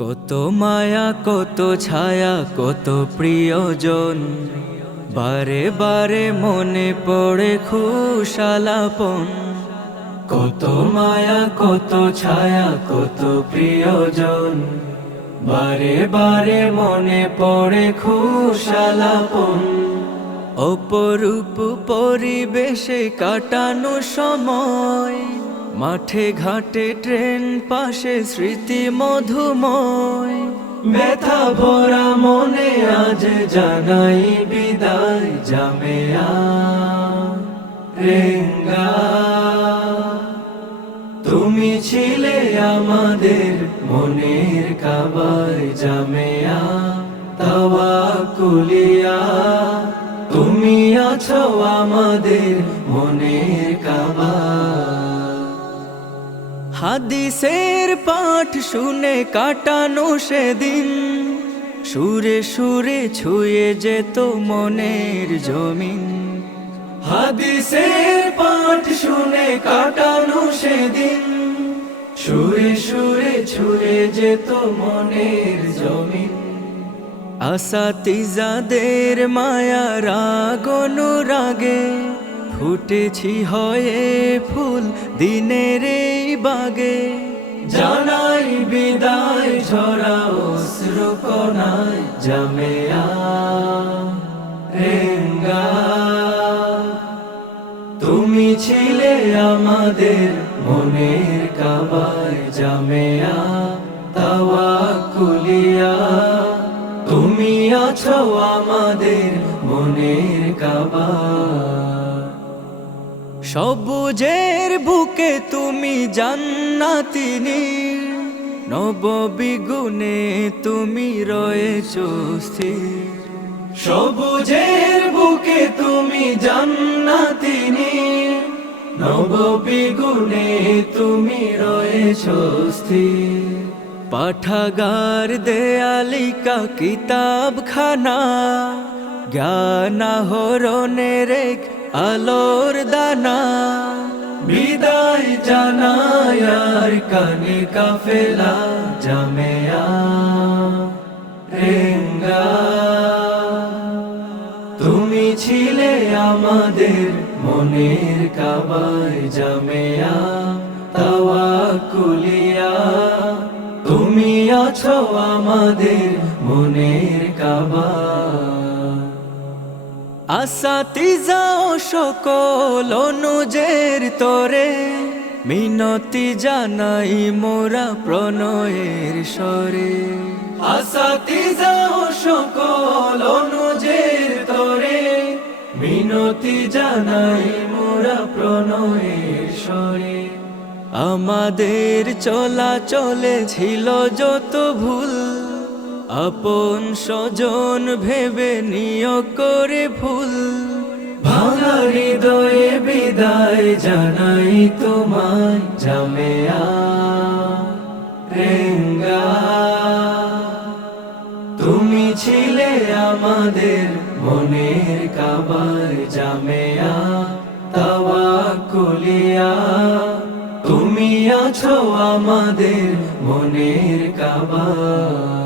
কত মায়া কত ছায়া কত প্রিয়জন বারে বারে মনে পড়ে খুশালাপন কত মায়া কত ছায়া কত প্রিয়জন বারে বারে মনে পড়ে খুশালাপন অপরূপ পরিবেশে কাটানো সময় মাঠে ঘাটে ট্রেন পাশে স্মৃতি মধুময় ব্যথা ভরা মনে আজ জানাই বিদায় জামেয়া রেঙ্গা তুমি ছিলে আমাদের মনের কাবায় জামেয়া তাওয়া কুলিয়া তুমি আছো আমাদের মনের কাবার হাদিসের পাঠ শুনে কাটানো সেদিন সুরে সুরে ছুঁয়ে যেত মনের জমিন হাদিসের পাঠ শুনে কাটানো সেদিন সুরে সুরে ছুঁয়ে যেত মনের জমিন আসাতিজাদের মায়া রাগ অনুরাগে রাগে ফুটেছি হয়ে ফুল দিনের বাগে জানাই বিদায় ঝরা অশ্রুকণায় জমেয়া রেঙ্গা তুমি ছিলে আমাদের মনের কাবায় জামেয়া কুলিয়া তুমি আছো আমাদের মনের কাবার সবুজের বুকে তুমি জান্নাতিনী নব বিগুণে তুমি রয়েছ স্থির সবুজের বুকে তুমি জান্নাতিনী নব বিগুণে তুমি রয়েছ স্থির পাঠাগার দেয়ালিকা কিতাবখানা জ্ঞান হরণের আলোর দানা বিদায় জানায়ার কানে কাফেলা জামেয়া রেঙ্গা তুমি ছিলে আমাদের মনের কাবায় জামেয়া কুলিয়া তুমি আছো আমাদের মনের কাবায় আসাতি যাও সকল অনুজের তরে মিনতি জানাই মোরা প্রণয়ের স্বরে আসাতি যাও সকল অনুজের তরে মিনতি জানাই মোরা প্রণয়ের স্বরে আমাদের চলা ছিল যত ভুল আপন স্বজন ভেবে নিয় করে ফুল ভাঙা হৃদয়ে বিদায় জানাই তোমায় জামেয়া রেঙ্গা তুমি ছিলে আমাদের মনের কাবার জামেয়া তাওয়া কলিয়া তুমি আছো আমাদের মনের কাবার